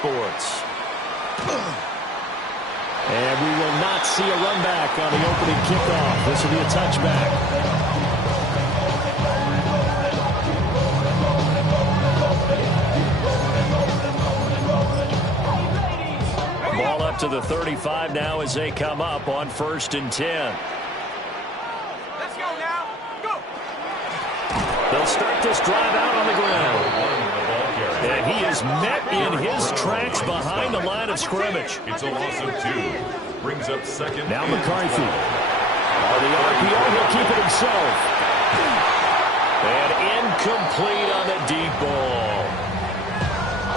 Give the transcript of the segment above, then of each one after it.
Sports. And we will not see a run back on the opening kickoff. This will be a touchback. Ball up to the 35 now as they come up on 1st and 10. Let's go now. Go. They'll start this drive out on the ground. And he is met in his tracks behind the line of scrimmage. It's a loss of 2. Brings up second. Now McCarthy. On the RPO, he'll keep it himself. And incomplete on the deep ball.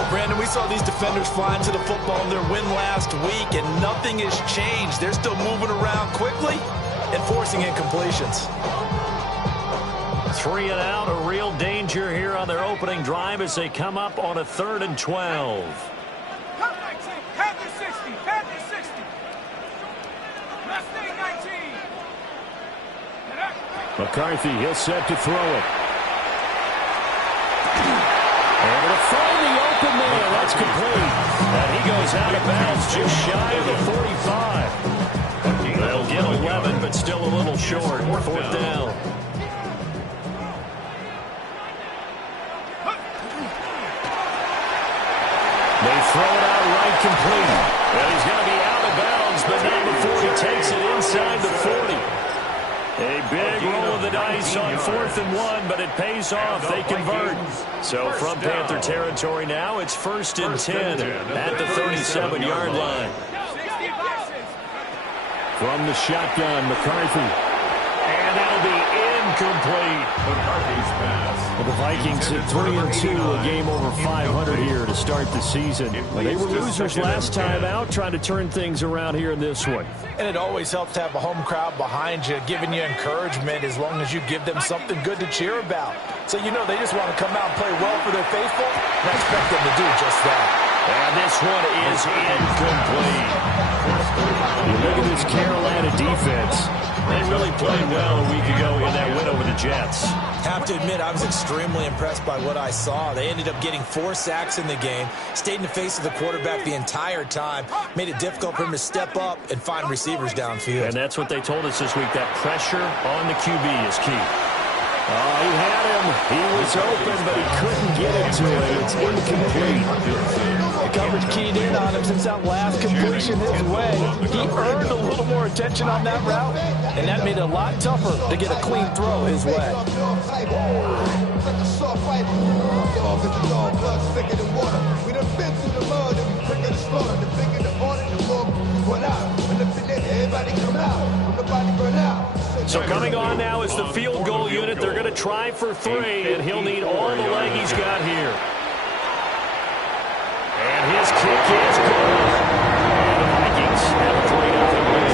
Brandon, we saw these defenders flying to the football in their win last week, and nothing has changed. They're still moving around quickly and forcing incompletions. 3 and out, a real danger here on their opening drive as they come up on a 3rd and 12. Panther 60. Panther 60. Mustang 19. McCarthy, he'll set to throw it. And it'll find the open man. That's complete. And he goes out of bounds just shy of the 45. They'll get 11, but still a little short. 4th down. They throw it out right complete. And he's going to be out of bounds, but not before he takes it inside the 40. A big roll of the dice on 4th and 1, but it pays off. They convert. So from Panther territory now, it's 1st and 10 at the 37-yard line. From the shotgun, McCarthy. And that'll be incomplete. McCarthy's pass. Well, the Vikings at 3-2, a game over 500 here to start the season. Well, they were losers last time out, trying to turn things around here in this one. And it always helps to have a home crowd behind you, giving you encouragement as long as you give them something good to cheer about. So you know they just want to come out and play well for their faithful, and I expect them to do just that. And this one is incomplete. You look at this Carolina defense. They really played well a week ago in that win over the Jets. Have to admit, I was extremely impressed by what I saw. They ended up getting 4 sacks in the game, stayed in the face of the quarterback the entire time, made it difficult for him to step up and find receivers downfield. And that's what they told us this week, that pressure on the QB is key. Oh, he had him. He was open, but he couldn't get it to him. It's incomplete. The coverage keyed in on him since that last completion his way. He earned a little more attention on that route, and that made it a lot tougher to get a clean throw his way. So coming on now is the field goal unit. They're going to try for 3, and he'll need all the leg he's got here. And his kick is good. And the Vikings have a 3-0 lead.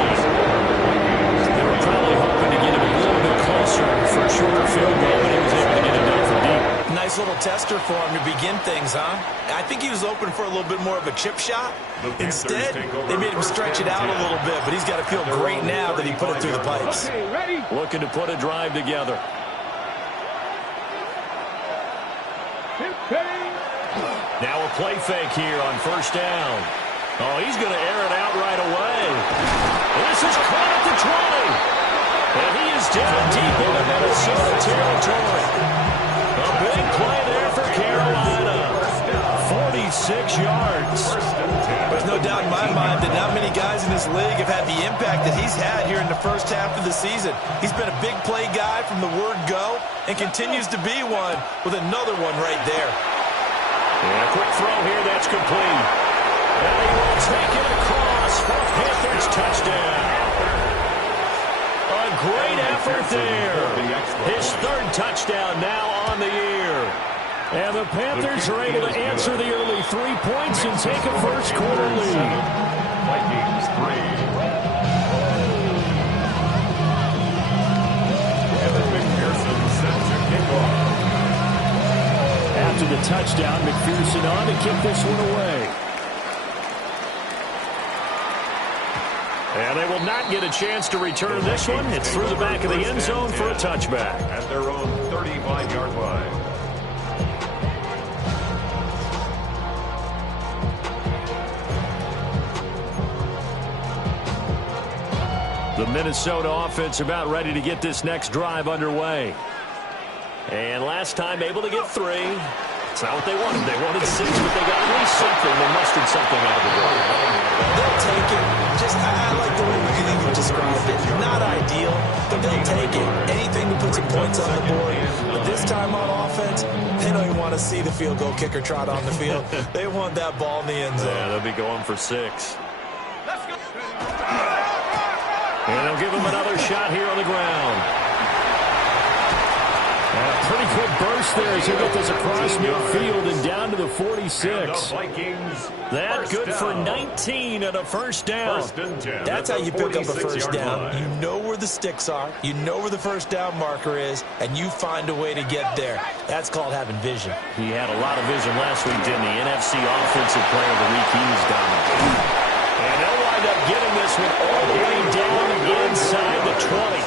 They were probably hoping to get him a little bit closer for a shorter field goal, but he was able to get it done from deep. Nice little tester for him to begin things, huh? I think he was open for a little bit more of a chip shot. Instead, they made him stretch it out a little bit, but he's got to feel great now that he put it through the pipes. Looking to put a drive together. Now a play fake here on 1st down. Oh, he's going to air it out right away. This is caught at the 20. And he is down deep into Minnesota territory. A big play there for Carolina. 46 yards. There's no doubt in my mind that not many guys in this league have had the impact that he's had here in the first half of the season. He's been a big play guy from the word go and continues to be one with another one right there. And a quick throw here, that's complete. And he will take it across for Panthers touchdown. A great effort there. His 3rd touchdown now on the year. And the Panthers are able to answer the early 3 points and take a first-quarter lead. Vikings 3. Evan McPherson set to kick off. After the touchdown, McPherson on to kick this one away. And they will not get a chance to return this one. It's through the back of the end zone for a touchback. At their own 35-yard line. The Minnesota offense about ready to get this next drive underway. And last time able to get 3. It's not what they wanted. They wanted 6, but they got at least something. They mustered something out of the door. They'll take it. I like the way you described it. Not ideal, but they'll take it. Anything to put some points on the board. But this time on offense, they don't even want to see the field goal kicker trot on the field. They want that ball in the end zone. Yeah, they'll be going for 6. And they'll give him another shot here on the ground. A pretty quick burst there as he get this across midfield and down to the 46. That good for 19 and a first down. That's how you pick up a first down. You know where the sticks are. You know where the first down marker is, and you find a way to get there. That's called having vision. He had a lot of vision last week, didn't he? NFC Offensive Player of the Week. He was dominant. And they'll wind up getting this one all the way down inside the 20.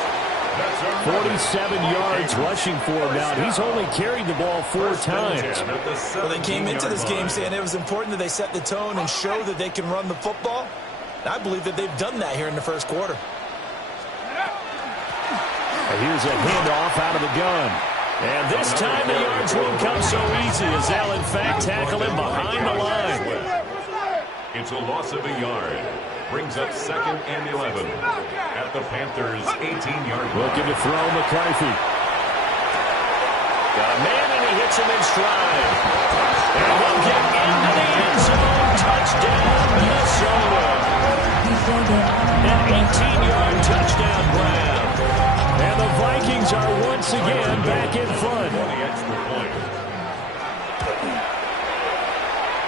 47 yards rushing for him now. He's only carried the ball 4 times. Well, they came into this game saying it was important that they set the tone and show that they can run the football. And I believe that they've done that here in the first quarter. And here's a handoff out of the gun. And this time the yards won't come so easy as they'll in fact tackle him behind the line. It's a loss of a yard. Brings up 2nd and 11 at the Panthers' 18-yard line. Looking to throw McCarthy. Got a man and he hits him in stride. And he'll get into the end zone. Touchdown, Minnesota. An 18-yard touchdown grab. And the Vikings are once again back in front.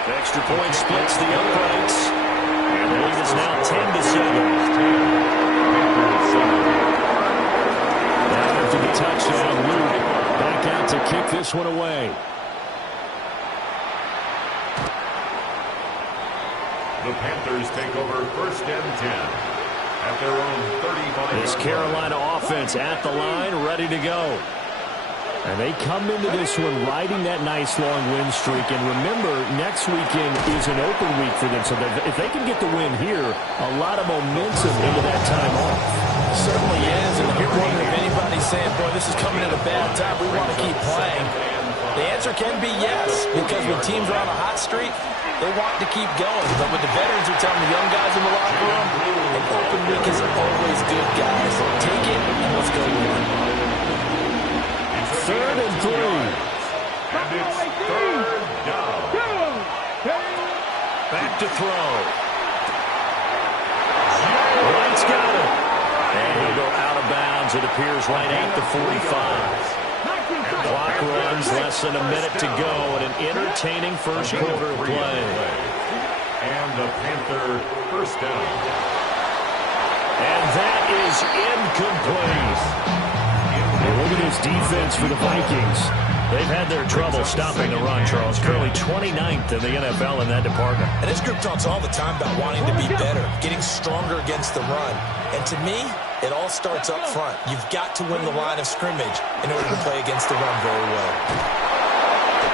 Extra point splits the uprights. And the lead is now 10-7. Now after the touchdown, Luke back out to kick this one away. The Panthers take over 1st and 10 at their own 35. This Carolina offense at the line, ready to go. And they come into this one riding that nice long win streak. And remember, next weekend is an open week for them. So if they can get the win here, a lot of momentum into that time off. Certainly is. And if you're wondering if anybody's saying, boy, this is coming at a bad time, we want to keep playing, the answer can be yes. Because when teams are on a hot streak, they want to keep going. But what the veterans are telling the young guys in the locker room, an open week is always good, guys. Take it and let's go win. 3rd and 3. And it's 3rd down. Back to throw. Wright's got it. And he'll go out of bounds, it appears, right at the 45. Clock runs, less than a minute to go, and an entertaining first quarter of play. And the Panther first down. And that is incomplete. Look at this defense for the Vikings. They've had their trouble stopping the run, Charles. Currently 29th in the NFL in that department. And this group talks all the time about wanting to be better, getting stronger against the run. And to me, it all starts up front. You've got to win the line of scrimmage in order to play against the run very well.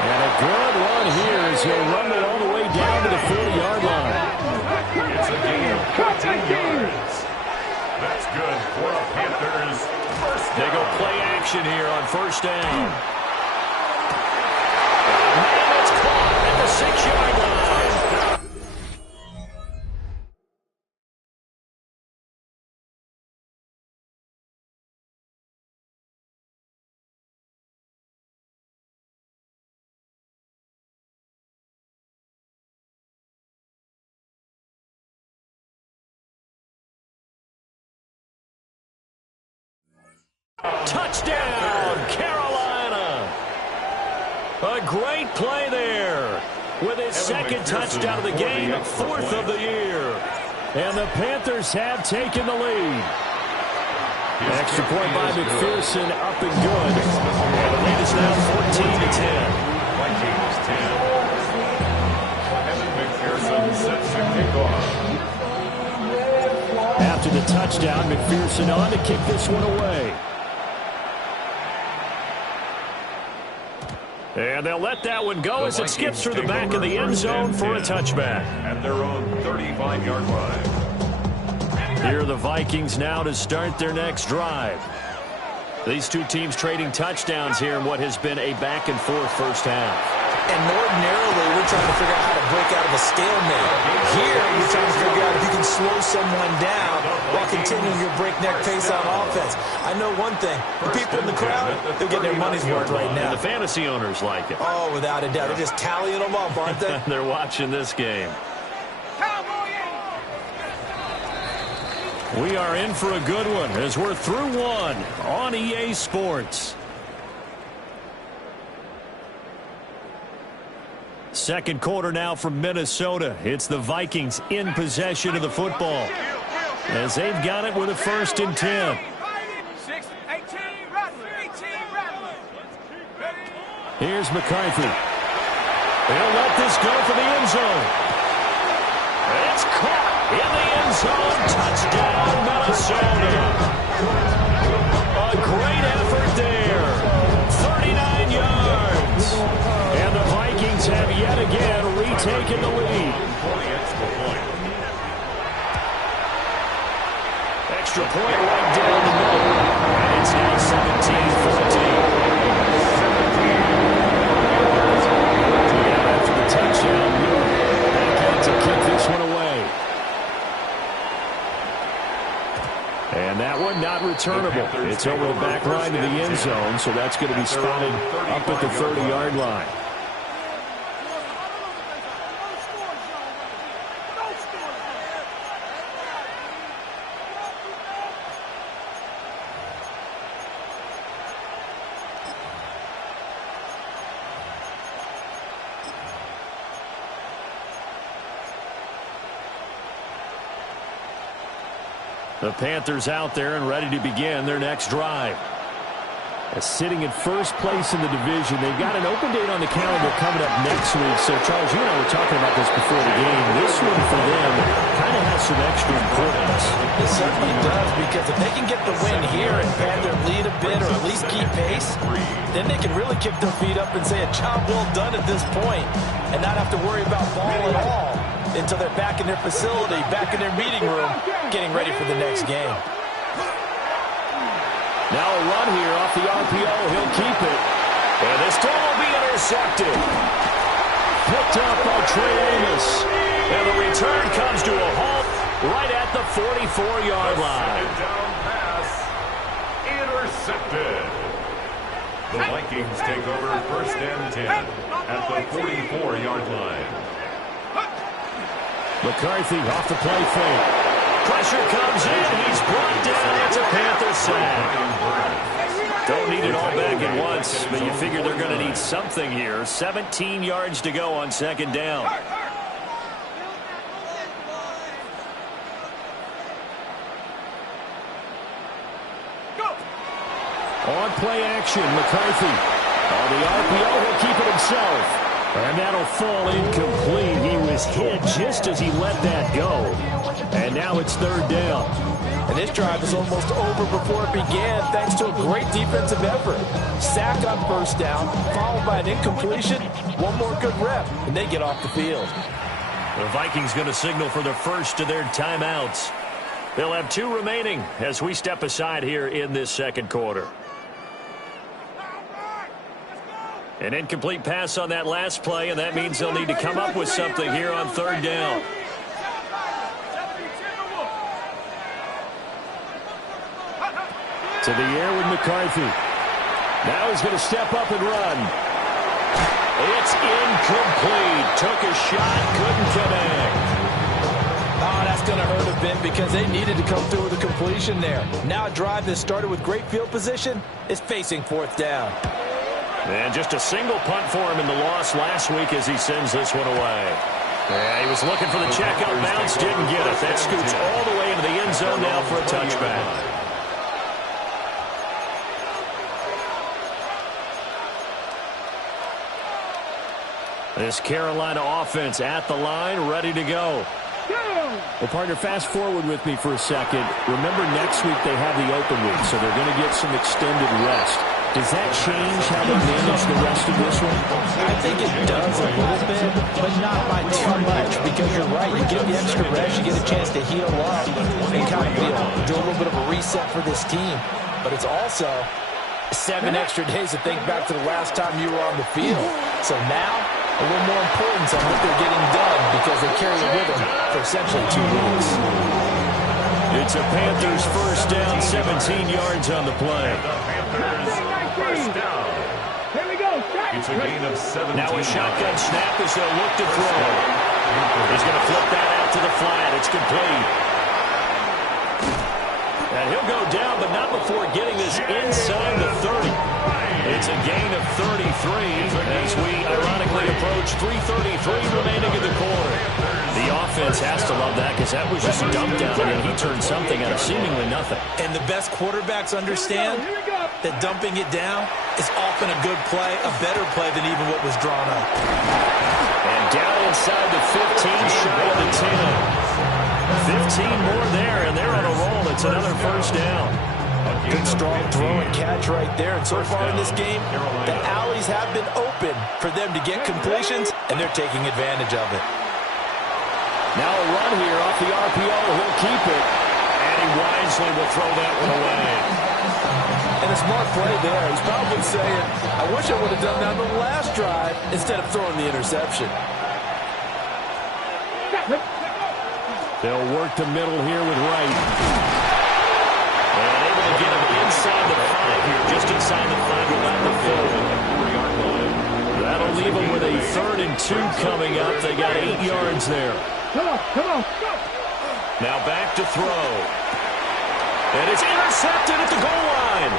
And a good run here as he'll run it all the way down to the 40-yard line. It's a gain of 14 yards. That's good for the Panthers. They go play action here on first down. Man, it's caught at the 6-yard line. Touchdown, Carolina. A great play there. With his second touchdown of the game, 4th of the year. And the Panthers have taken the lead. Extra point by McPherson, up and good. And the lead is now 14-10. Vikings 10. Evan McPherson sets the kickoff. After the touchdown, McPherson on to kick this one away. And they'll let that one go as it skips through the back of the end zone for a touchback. At their own 35-yard line. Here are the Vikings now to start their next drive. These two teams trading touchdowns here in what has been a back-and-forth first half. And ordinarily, we're trying to figure out how to break out of a stalemate. Here, you're trying to figure out if you can slow someone down while continuing your breakneck pace on offense. I know one thing. The people in the crowd, they're getting their money's worth right now. And the fantasy owners like it. Oh, without a doubt. They're just tallying them up, aren't they? They're watching this game. We are in for a good one as we're through one on EA Sports. Second quarter now from Minnesota. It's the Vikings in possession of the football as they've got it with a 1st and 10. Here's McCarthy. He'll let this go for the end zone. It's caught in the end zone. Touchdown, Minnesota. A great effort there. 39 yards. And the Vikings have yet again retaken the lead. Extra point right down the middle. And it's now 17-14. After the touchdown, back to kick this one away. And that one not returnable. It's over the back line to the end zone, so that's going to be spotted up at the 30-yard line. The Panthers out there and ready to begin their next drive. Sitting in first place in the division. They've got an open date on the calendar coming up next week. So, Charles, you and I were talking about this before the game. This one for them kind of has some extra importance. It certainly does, because if they can get the win here and pad their lead a bit or at least keep pace, then they can really kick their feet up and say a job well done at this point and not have to worry about ball at all until they're back in their facility, back in their meeting room, getting ready for the next game. Now a run here off the RPO. He'll keep it. And this time will be intercepted. Picked up by Trey Amos. And the return comes to a halt right at the 44-yard line. Down pass. Intercepted. The Vikings take over 1st and 10 at the 44-yard line. McCarthy off the play fake. Pressure comes in. He's brought down. It's a Panther sack. Don't need it all back at once, but you figure they're going to need something here. 17 yards to go on 2nd down. On play action, McCarthy. On the RPO, he'll keep it himself. And that'll fall incomplete. He was hit just as he let that go. And now it's 3rd down. And this drive is almost over before it began thanks to a great defensive effort. Sack on 1st down, followed by an incompletion. One more good rep, and they get off the field. The Vikings going to signal for the first of their timeouts. They'll have 2 remaining as we step aside here in this 2nd quarter. An incomplete pass on that last play, and that means they'll need to come up with something here on 3rd down. To the air with McCarthy. Now he's going to step up and run. It's incomplete. Took a shot, couldn't connect. Oh, that's going to hurt a bit because they needed to come through with a completion there. Now a drive that started with great field position is facing 4th down. And just a single punt for him in the loss last week as he sends this one away. Yeah, he was looking for the checkout bounce, didn't get it. That scoots all the way into the end zone now for a touchback. This Carolina offense at the line, ready to go. Well, partner, fast forward with me for a second. Remember, next week they have the open week, so they're going to get some extended rest. Does that change how they manage the rest of this one? I think it does a little bit, but not by too much, because you're right. You get the extra rest, you get a chance to heal up and kind of do a little bit of a reset for this team. But it's also 7 extra days to think back to the last time you were on the field. So now, a little more importance on what they're getting done, because they carry it with them for essentially 2 weeks. It's a Panthers first down, 17 yards on the play. First down. Here we go. It's a gain of 17. Now a shotgun snap as they'll look to throw. He's going to flip that out to the flat. It's complete. And he'll go down, but not before getting this inside the 30. It's a gain of 33 as we ironically approach 3:33 remaining in the quarter. The offense has to love that, because that was just dumped down, and he turned something out of seemingly nothing. And the best quarterbacks understand that dumping it down is often a good play, a better play than even what was drawn up. And down inside the 15, shy of the 10. 15 more there, and they're on a roll. It's another first down. Good strong throw and catch right there. And so far in this game, the alleys have been open for them to get completions, and they're taking advantage of it. Now a run here off the RPO. He'll keep it, and he wisely will throw that one away. And a smart play there. He's probably saying, I wish I would have done that on the last drive instead of throwing the interception. They'll work the middle here with Wright. And able to get him inside the 5 here, just inside the 5 without the 4-yard line. That'll leave them with a 3rd and 2 coming up. They got 8 yards there. Come on, go. Now back to throw. And it's intercepted at the goal line.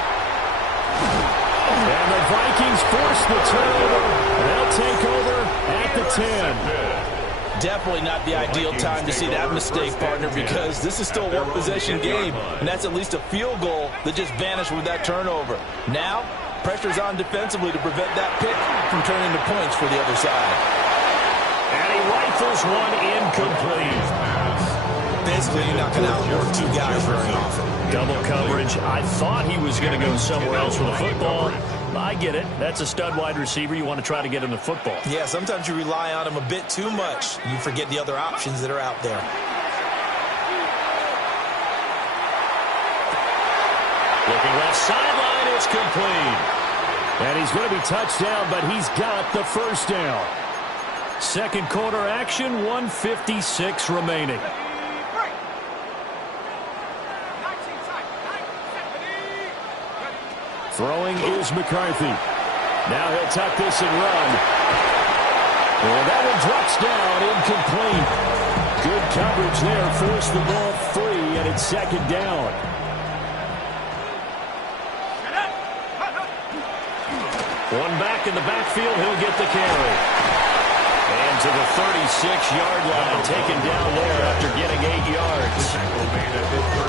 And the Vikings force the turnover. They'll take over at the 10. Definitely not the ideal time to see that mistake, partner, because this is still a one-possession game, and that's at least a field goal that just vanished with that turnover. Now, pressure's on defensively to prevent that pick from turning into points for the other side. And he rifles one incomplete. Basically, you're not going to outwork 2 guys very often. Double coverage. I thought he was going to go somewhere else with the football. I get it. That's a stud wide receiver. You want to try to get him the football. Yeah, sometimes you rely on him a bit too much. You forget the other options that are out there. Looking left sideline, it's complete. And he's going to be touched down, but he's got the first down. Second quarter action, 1:56 remaining. Throwing is McCarthy. Now he'll tuck this and run. And that one drops down, incomplete. Good coverage there, forced the ball free, and it's second down. One back in the backfield, he'll get the carry. And to the 36-yard line, taken down there after getting 8 yards.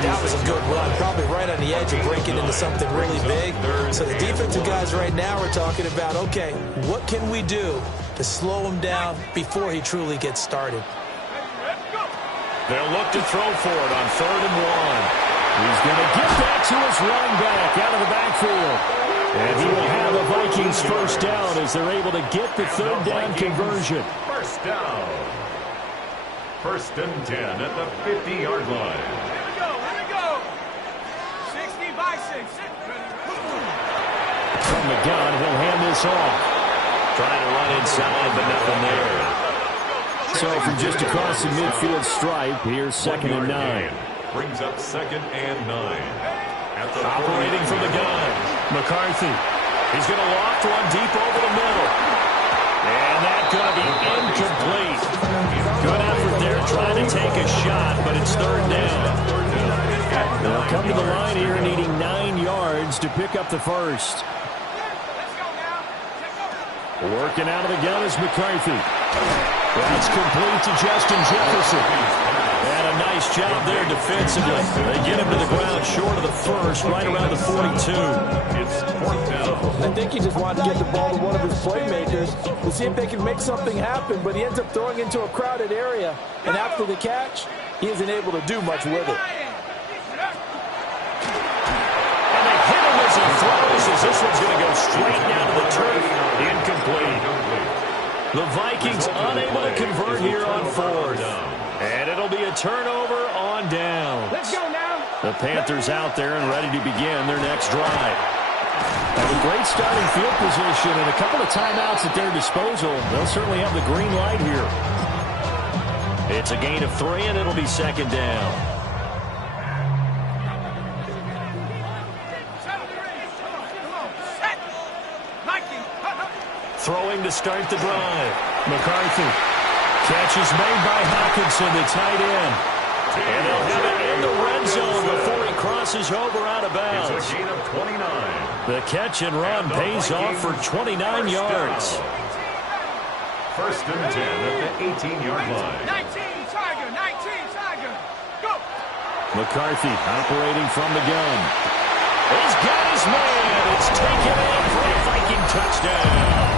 That was a good run, probably right on the edge of breaking into something really big. So the defensive guys right now are talking about, okay, what can we do to slow him down before he truly gets started? They'll look to throw for it on 3rd and 1. He's going to get that to his running back out of the backfield. And he will have a Vikings first down as they're able to get the 3rd down conversion. First down. 1st and 10 at the 50-yard line. Here we go. 60 by 6. From the gun, he'll hand this off. Trying to run inside, but nothing there. So from just across the midfield stripe, here's 2nd and 9. Brings up 2nd and 9. Operating from the gun, McCarthy. He's going to loft one deep over the middle. And that's going to be incomplete. Good effort there trying to take a shot, but it's 3rd down. They'll come to the line here needing 9 yards to pick up the first. Working out of the gun is McCarthy. That's complete to Justin Jefferson. And a nice job there defensively. They get him to the ground short of the first, right around the 42. It's 4th down. I think he just wanted to get the ball to one of his playmakers to see if they can make something happen, but he ends up throwing into a crowded area. And after the catch, he isn't able to do much with it. And they hit him as he throws as this one's going to go straight down to the turf. Incomplete. The Vikings unable to convert here on fourth. And it'll be a turnover on down. Let's go now. The Panthers out there and ready to begin their next drive. Have a great starting field position and a couple of timeouts at their disposal. They'll certainly have the green light here. It's a gain of 3, and it'll be second down. Throwing to start the drive. McCarthy. Catch is made by Hawkinson, the tight end. And they'll have it in the red zone before he crosses over out of bounds. It's a gain of 29. The catch and run pays off for 29 yards. First and 10 at the 18-yard line. 19, Tiger, 19, Tiger. Go. McCarthy operating from the gun. He's got his man. It's taken in for a Viking touchdown.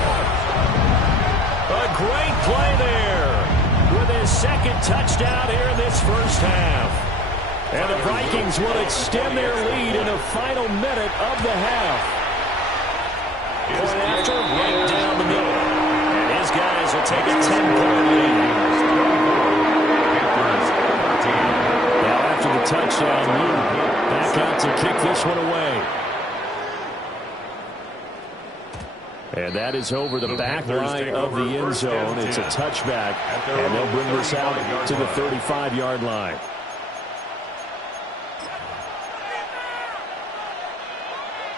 A great play there with his second touchdown here in this first half. And the Vikings will extend their lead in the final minute of the half. Point after, right down the middle. And his guys will take a 10-point lead. Now after the touchdown, back out to kick this one away. And that is over the back line of the end zone. It's a touchback, and they'll bring this out to the 35-yard line.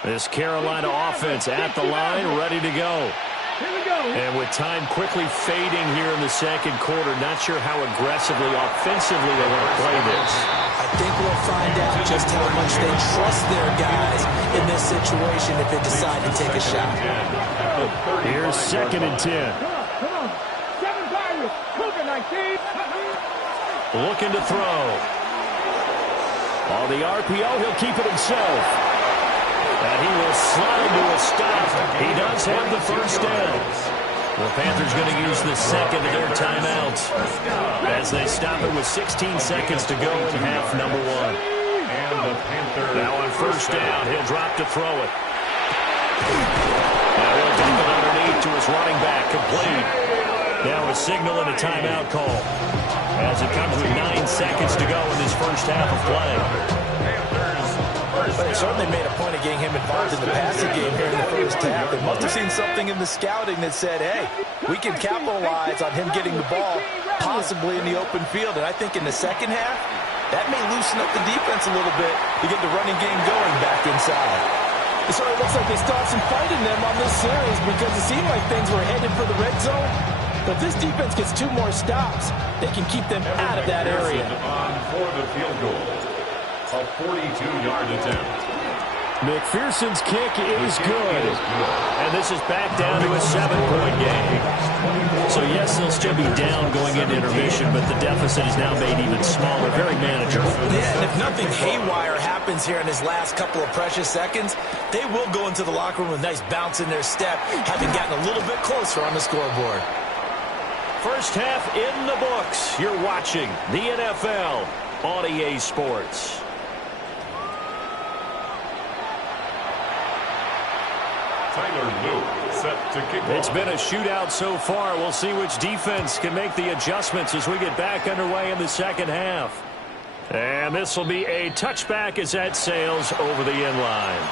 This Carolina offense at the line, ready to go. Here we go. And with time quickly fading here in the second quarter, not sure how aggressively, offensively they want to play this. I think we'll find out just how much they trust their guys in this situation if they decide to take a shot. Here's second and 10. Come on. 7 Pirates. Cougar 19. Looking to throw. On the RPO, he'll keep it himself. And he will slide to a stop. He does have the first down. The Panthers going to use the second of their timeouts as they stop it with 16 seconds to go in half number 1. And the Panthers Now on first down, he'll drop to throw it. Now he'll dump it underneath to his running back, complete. Now a signal and a timeout call as it comes with 9 seconds to go in this first half of play. They certainly made a point of getting him involved in the passing game here in the first half. They must have seen something in the scouting that said, hey, we can capitalize on him getting the ball, possibly in the open field. And I think in the second half, that may loosen up the defense a little bit to get the running game going back inside. So it looks like they still have some fight in them on this series because it seemed like things were headed for the red zone. But if this defense gets 2 more stops, they can keep them out of that area. On for the field goal. A 42-yard attempt. McPherson's kick is good. And this is back down to a 7-point game. So yes, they'll still be down going into intermission, but the deficit is now made even smaller. Very manageable. Yeah, and if nothing haywire happens here in his last couple of precious seconds, they will go into the locker room with a nice bounce in their step, having gotten a little bit closer on the scoreboard. First half in the books. You're watching the NFL on EA Sports. Set to kick It's off. been a shootout so far. We'll see which defense can make the adjustments as we get back underway in the second half. And this will be a touchback as that sails over the end line.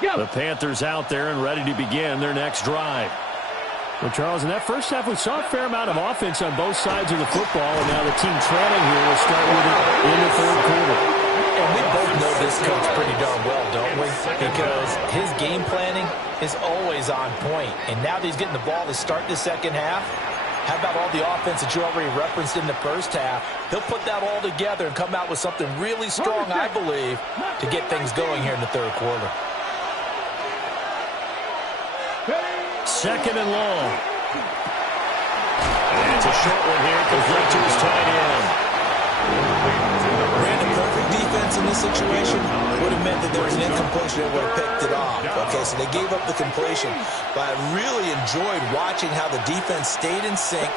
The Panthers out there and ready to begin their next drive. Well, Charles, in that first half, we saw a fair amount of offense on both sides of the football, and now the team trailing here will start with it in the third quarter. And we both know this coach pretty darn well, don't we? Because his game planning is always on point. And now that he's getting the ball to start the second half, how about all the offense that you already referenced in the first half? He'll put that all together and come out with something really strong, I believe, to get things going here in the third quarter. Second and long. And it's a short one here, complete to his tight end. Ran a perfect defense in this situation. would have meant that there was an incompletion that would have picked it off. Okay, so they gave up the completion. But I really enjoyed watching how the defense stayed in sync,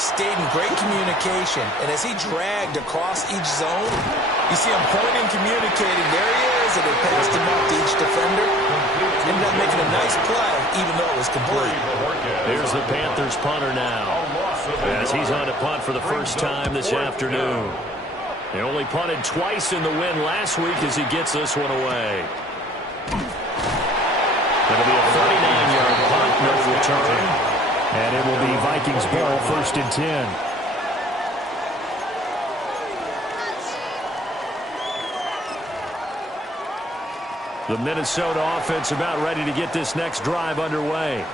stayed in great communication, and as he dragged across each zone, you see him pointing, communicating. There he is, and they passed him off to each defender. Ended up making a nice play, even though it was complete. Here's the Panthers punter now, as he's on to punt for the first time this afternoon. They only punted twice in the win last week as he gets this one away. It'll be a 39-yard punt, no return. And it will be Vikings ball, 1st and 10. The Minnesota offense about ready to get this next drive underway.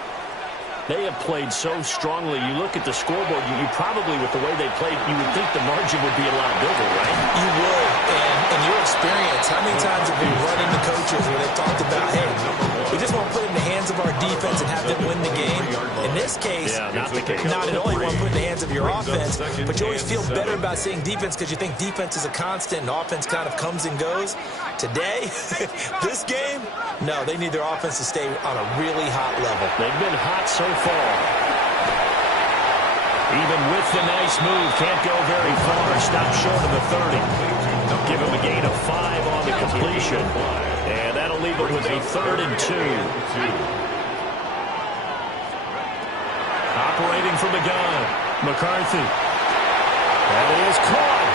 They have played so strongly. You look at the scoreboard, you probably, with the way they played, you would think the margin would be a lot bigger, right? You would. And in your experience, how many times have you run into coaches where they've talked about, hey, we just want to put it in the hands of our defense and have them win the game? In this case, not the case. Not at all. You want to put it in the hands of your offense, but you always feel better about seeing defense because you think defense is a constant and offense kind of comes and goes. Today, this game, no, they need their offense to stay on a really hot level. They've been hot so far. Even with the nice move, can't go very far. Stop short of the 30. Give him a gain of 5 on the completion. And that'll leave it with a 3rd and 2. Operating from the gun, McCarthy. That is caught.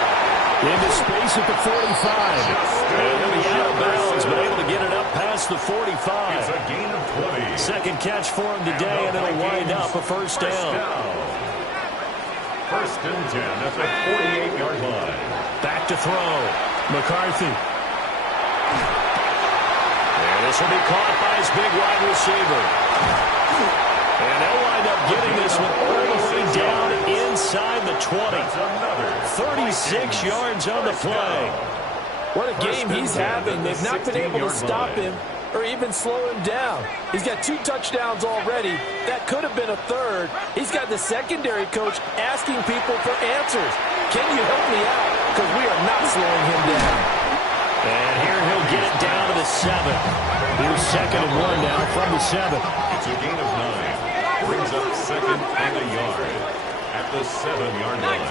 Into space at the 45. And he'll be out of bounds, but able to get it up past the 45. It's a gain of 20. Second catch for him today, and it'll wind up a first down. 1st and 10 at the 48-yard line. Back to throw. McCarthy. And this will be caught by his big wide receiver. And they'll wind up getting this one all the way down inside the 20. 36 yards on the play. What a game he's having. They've not been able to stop him or even slow him down. He's got 2 touchdowns already. That could have been a 3rd. He's got the secondary coach asking people for answers. Can you help me out? Because we are not slowing him down. And here he'll get it down to the 7. Here's 2nd and 1 now from the 7. It's a gain of 9. Brings up 2nd and a yard at the 7-yard line.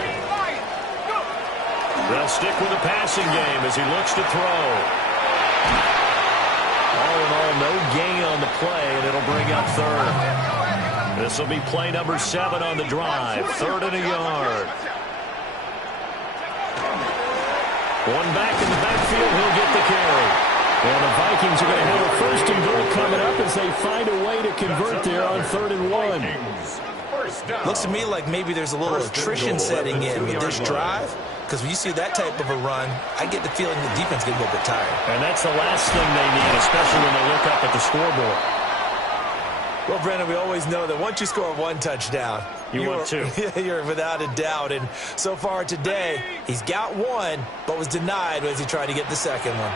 They'll stick with the passing game as he looks to throw. All in all, no gain on the play, and it'll bring up 3rd. This will be play number 7 on the drive. 3rd and a yard. One back in the backfield, he'll get the carry. And the Vikings are going to have a 1st and goal coming up as they find a way to convert there on 3rd and 1. Looks to me like maybe there's a little attrition setting in with this drive. Because when you see that type of a run, I get the feeling the defense gets a little bit tired. And that's the last thing they need, especially when they look up at the scoreboard. Well, Brandon, we always know that once you score 1 touchdown, want 2. You're without a doubt. And so far today, he's got 1, but was denied as he tried to get the 2nd one.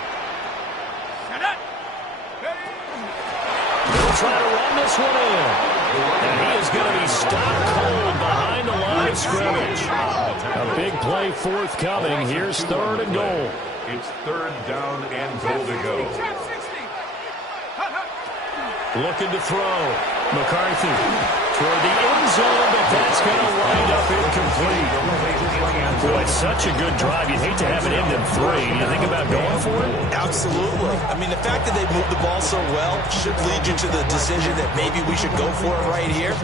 He'll try to run this one in. And he is going to be stopped cold behind the line of scrimmage. A big play forthcoming. Here's 3rd and goal. It's 3rd down and goal to go. Looking to throw. McCarthy toward the end zone, but that's going to wind up incomplete. Boy, it's such a good drive. You'd hate to have it end in 3. You think about going for it? Absolutely. I mean, the fact that they moved the ball so well should lead you to the decision that maybe we should go for it right here.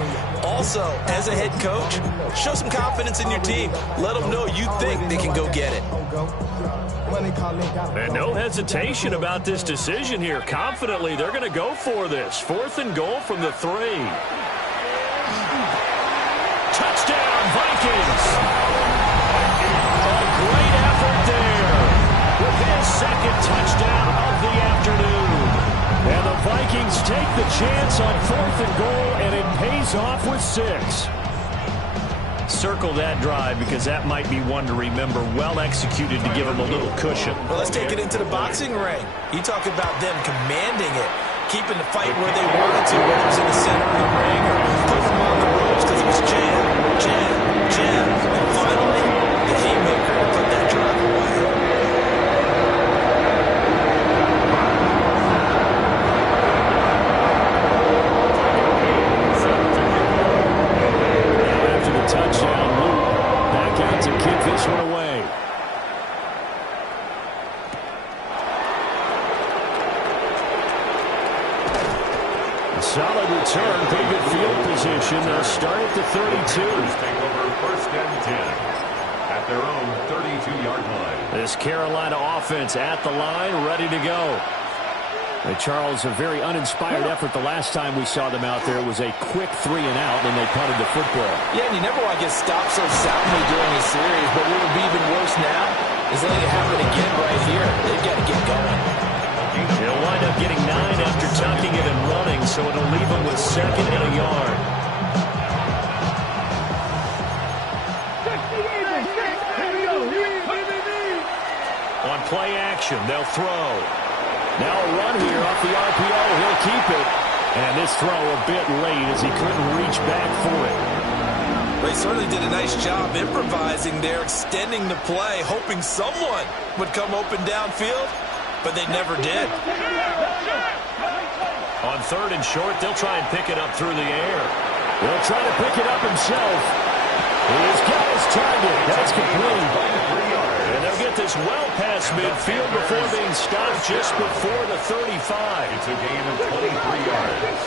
Also, as a head coach, show some confidence in your team. Let them know you think they can go get it. And no hesitation about this decision here. Confidently, they're going to go for this. 4th and goal from the 3. Touchdown, Vikings. A great effort there with his 2nd touchdown of the afternoon. And the Vikings take the chance on 4th and goal, and it pays off with 6. Circle that drive because that might be one to remember. Well executed to give them a little cushion. Well, let's take it into the boxing ring. You talk about them commanding it, keeping the fight where they wanted to, whether it was in the center of the ring or putting them on the ropes because it was jab, jab, jab, and finally the haymaker to put that drive away. Solid return, pretty good field position. They'll start at the 32. Take over 1st and 10 at their own 32-yard line. This Carolina offense at the line, ready to go. Charles, a very uninspired effort the last time we saw them out there. It was a quick 3 and out, and they punted the football. Yeah, and you never want to get stopped so soundly during a series, but what would be even worse now is letting it happen again right here. They've got to get going. They'll wind up getting 9 after tucking it and running, so it'll leave them with 2nd and a yard. On play action, they'll throw. Now a run here off the RPO. He'll keep it. And this throw a bit late as he couldn't reach back for it. They certainly did a nice job improvising there, extending the play, hoping someone would come open downfield, but they never did. On 3rd and short, they'll try and pick it up through the air. He'll try to pick it up himself. He's got his target. That's complete. And they'll get this well past midfield before being stopped just before the 35. It's a gain of 23 yards.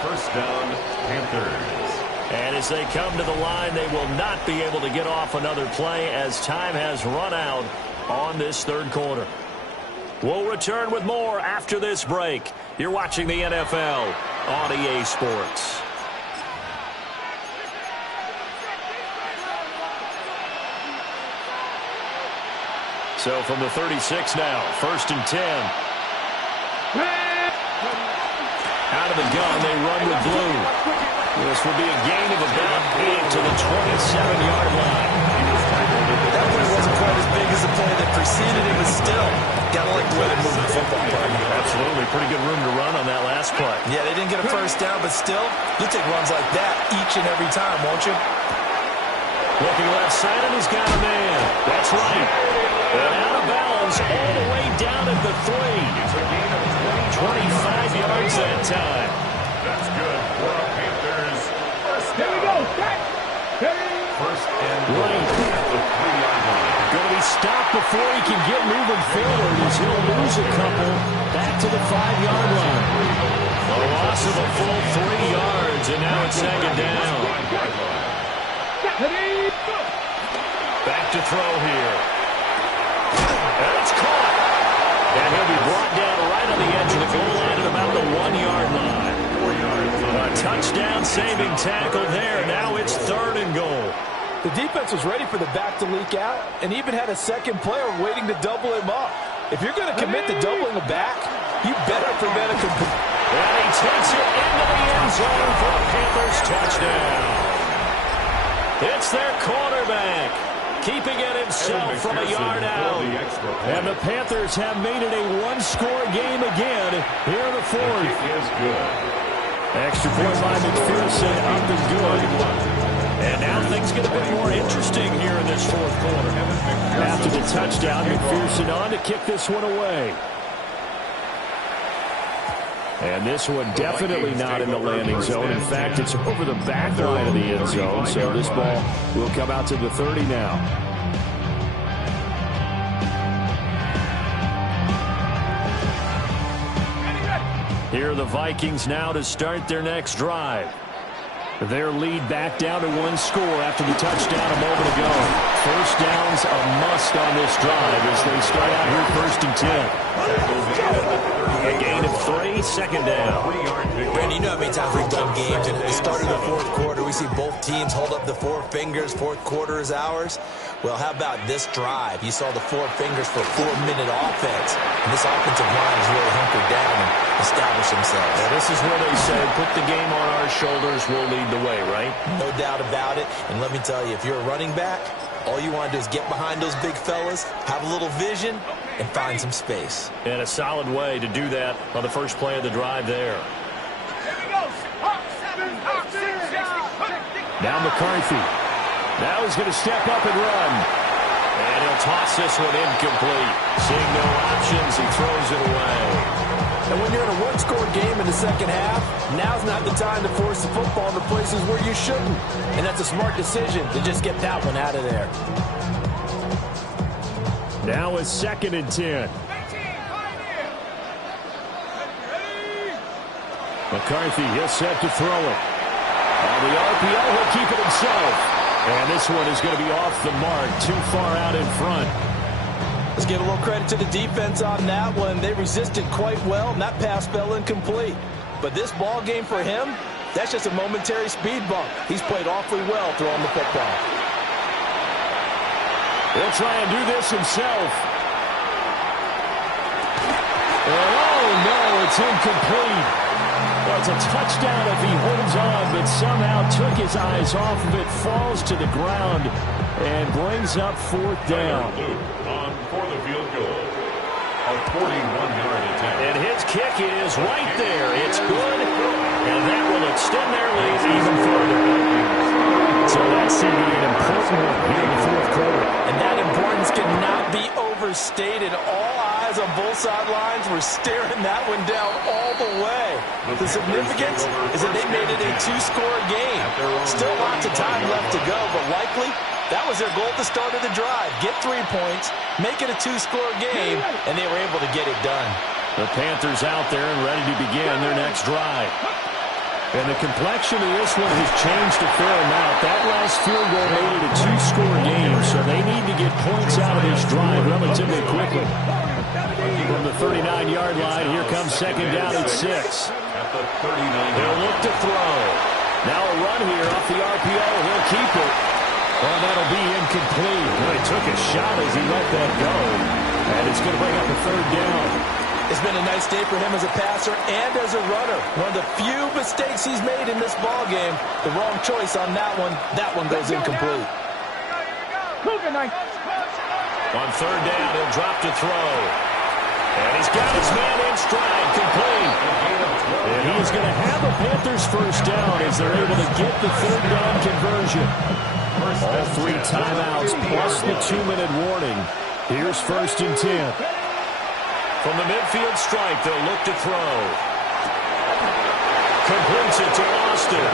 1st down, Panthers. And as they come to the line, they will not be able to get off another play as time has run out on this 3rd quarter. We'll return with more after this break. You're watching the NFL on EA Sports. So from the 36 now, 1st and 10. Out of the gun, they run with blue. This will be a gain of about 8 to the 27-yard line. That play wasn't quite as big as the play that preceded it, but still, got to like the way they move the football. Absolutely. Pretty good room to run on that last play. Yeah, they didn't get a 1st down, but still, you'll take runs like that each and every time, won't you? Looking left side, and he's got a man. That's right. And out of bounds all the way down at the 3. It's a gain of 25 yards that time. That's good for the Panthers. 1st down. 1st and goal at the 3-yard line. Going to be stopped before he can get moving forward as he'll lose a couple back to the 5-yard line. A loss of a full 3 yards, and now it's 2nd down. Back to throw here. And it's caught. And he'll be brought down right on the edge of the goal line at about the 1-yard line. 4 yards. A touchdown-saving tackle there. Now it's 3rd and goal. The defense was ready for the back to leak out and even had a second player waiting to double him up. If you're going to commit to doubling a back, you better prevent a complete. And he takes it into the end zone for a Panthers touchdown. It's their quarterback, keeping it himself from a yard out. And the Panthers have made it a 1-score game again here in the 4th. Is good. Extra point by McPherson, up and good. And now things get a bit more interesting here in this 4th quarter. After the touchdown, McPherson on to kick this one away. And this one definitely not in the landing zone. In fact, it's over the back line of the end zone. So this ball will come out to the 30 now. Here are the Vikings now to start their next drive. Their lead back down to 1 score after the touchdown a moment ago. 1st down's a must on this drive as they start out here 1st and 10. A gain of 3, 2nd down. Randy, you know how many times we've done games, and at the start of the 4th quarter, we see both teams hold up the 4 fingers, 4th quarter is ours. Well, how about this drive? You saw the 4 fingers for a 4-minute offense, and this offensive line is really hunkered down and established themselves. Now, this is where they say, put the game on our shoulders, we'll lead the way, right? No doubt about it, and let me tell you, if you're a running back, all you want to do is get behind those big fellas, have a little vision, and find some space. And a solid way to do that on the first play of the drive there. Now McCarthy. Now he's going to step up and run. And he'll toss this one incomplete. Seeing no options, he throws it away. And when you're in a 1-score game in the 2nd half, now's not the time to force the football in the places where you shouldn't. And that's a smart decision to just get that one out of there. Now it's 2nd and 10. McCarthy, he'll set to throw it. On the RPO, he'll keep it himself. And this one is going to be off the mark, too far out in front. Let's give a little credit to the defense on that one. They resisted quite well, and that pass fell incomplete. But this ball game for him, that's just a momentary speed bump. He's played awfully well throwing the football. He'll try and do this himself. And oh, no, it's incomplete. Well, it's a touchdown if he holds on, but somehow took his eyes off of it, falls to the ground, and brings up fourth down. On for the field goal. A 41-yard attempt. And his kick is right there. It's good, and that will extend their lead even further. So that's going to be an important one here in the fourth quarter. And that importance cannot be overstated. All eyes on both sidelines were staring that one down all the way. The significance is that they made it a two-score game. Still lots of time left to go, but likely that was their goal at the start of the drive. Get 3 points, make it a two-score game, and they were able to get it done. The Panthers out there and ready to begin their next drive. And the complexion of this one has changed a fair amount. That last field goal made it a two-score game, so they need to get points out of this drive relatively quickly. From the 39-yard line, here comes second down at 6. At the 39. They'll look to throw. Now a run here off the RPO. He'll keep it. Oh, that'll be incomplete. He took a shot as he let that go. And it's going to bring up a third down. It's been a nice day for him as a passer and as a runner. One of the few mistakes he's made in this ball game. The wrong choice on that one. That one goes incomplete. On third down, he'll drop to throw. And he's got his man in stride, complete. And he's going to have a Panthers first down as they're able to get the third down conversion. All 3 timeouts plus the 2-minute warning. Here's first and 10. From the midfield stripe, they'll look to throw. Completes it to Austin.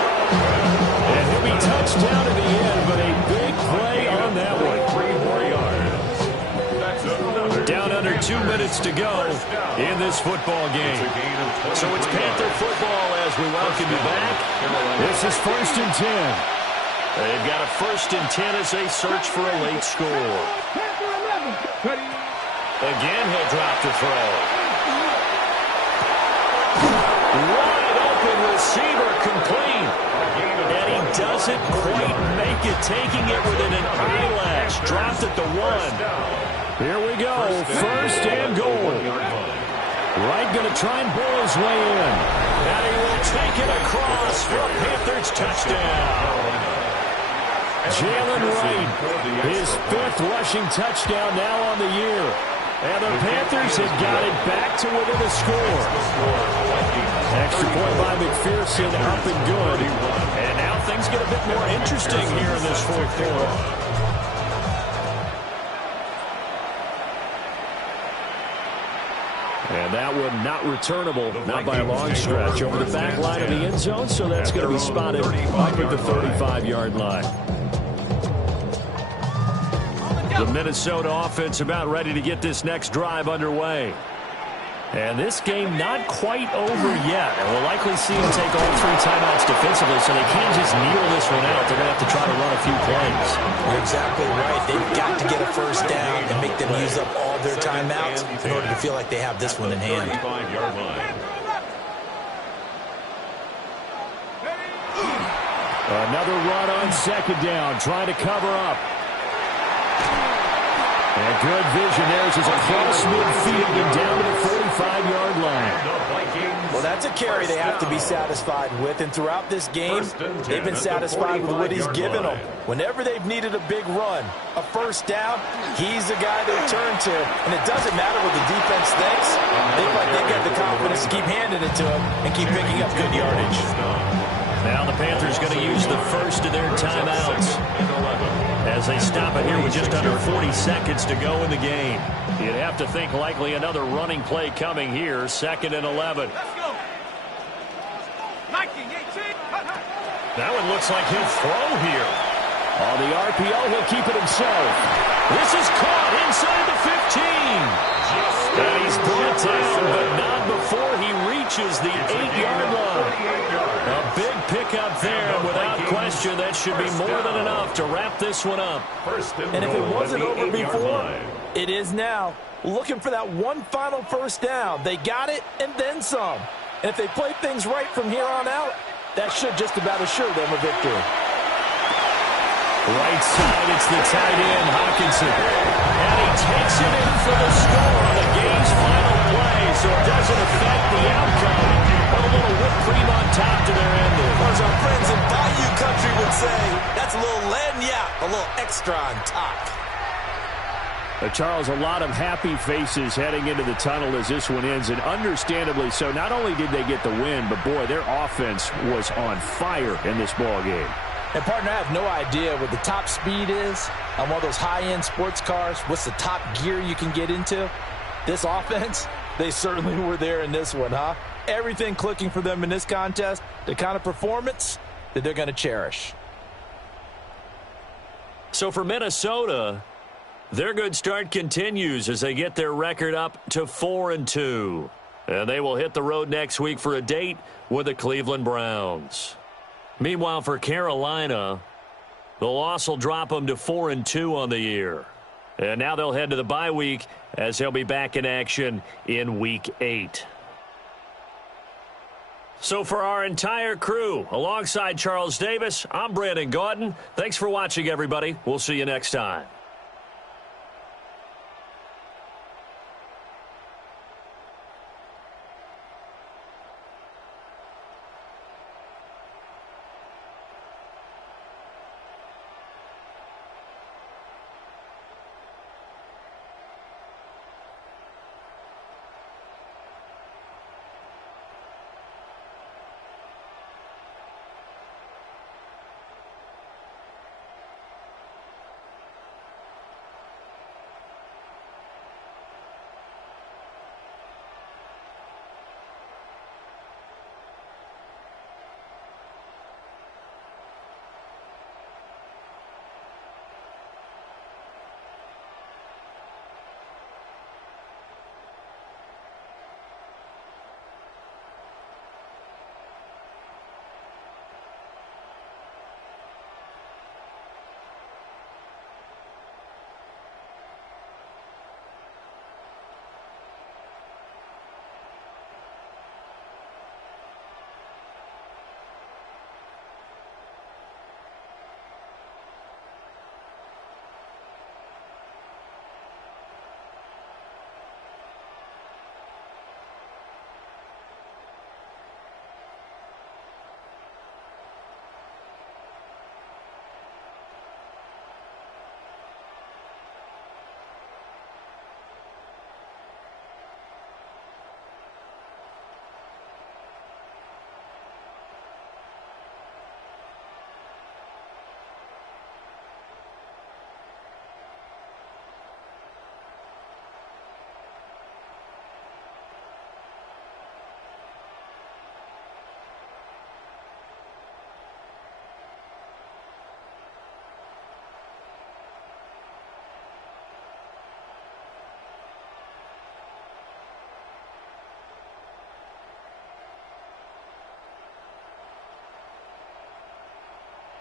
And he'll be touched down at the end, but a big play on that one. 3 more yards. Down under 2 minutes to go in this football game. So it's Panther football as we welcome you back. This is first and 10. They've got a first and 10 as they search for a late score. Again, he'll drop to throw. Wide open receiver, complete. And he doesn't quite make it, taking it within an eyelash. Dropped at the 1. Here we go, first and goal. Wright going to try and bull his way in. And he will take it across for a Panthers touchdown. Jalen Wright, his 5th rushing touchdown now on the year. And the Panthers have got it back to within a score. Extra point by McPherson, up and good. And now things get a bit more interesting here in this fourth quarter. And that one not returnable, not by a long stretch, over the back line of the end zone, so that's going to be spotted up at the 35-yard line. The Minnesota offense about ready to get this next drive underway. And this game not quite over yet. And we'll likely see them take all 3 timeouts defensively, so they can't just kneel this one out. They're going to have to try to run a few plays. You're exactly right. They've got to get a first down and make them use up all their timeouts in order to feel like they have this one in hand. 35-yard line. Another run on second down, trying to cover up. And good vision there as it's across midfield and down to the 45-yard line. Well, that's a carry they have to be satisfied with. And throughout this game, they've been satisfied with what he's given them. Whenever they've needed a big run, a first down, he's the guy they turn to. And it doesn't matter what the defense thinks. They've got the confidence to keep handing it to him and keep picking up good yardage. Now the Panthers going to use the first of their timeouts as they stop it here with just under 40 seconds to go in the game. You'd have to think likely another running play coming here, 2nd and 11. Let's go. 19, 18. That one looks like he'll throw here. On the RPO, he'll keep it himself. This is caught inside the 15. And he's brought down, but not before he reaches reaches the 8-yard line. A big pickup there, and without question, that should be more than enough to wrap this one up. And if it wasn't over before, it is now. Looking for that one final first down. They got it and then some. And if they play things right from here on out, that should just about assure them a victory. Right side, it's the tight end, Hawkinson. And he takes it in for the score on the game's final play, so it doesn't affect the outcome. But a little whipped cream on top to their ending. Or as our friends in Bayou Country would say, that's a little lagniappe, a little extra on top. Charles, a lot of happy faces heading into the tunnel as this one ends, and understandably so. Not only did they get the win, but, boy, their offense was on fire in this ball game. And, partner, I have no idea what the top speed is on one of those high-end sports cars. What's the top gear you can get into? This offense, they certainly were there in this one, huh? Everything clicking for them in this contest, the kind of performance that they're going to cherish. So for Minnesota, their good start continues as they get their record up to 4-2. And they will hit the road next week for a date with the Cleveland Browns. Meanwhile, for Carolina, the loss will drop them to 4-2 on the year. And now they'll head to the bye week as they'll be back in action in Week 8. So for our entire crew, alongside Charles Davis, I'm Brandon Gaudin. Thanks for watching, everybody. We'll see you next time.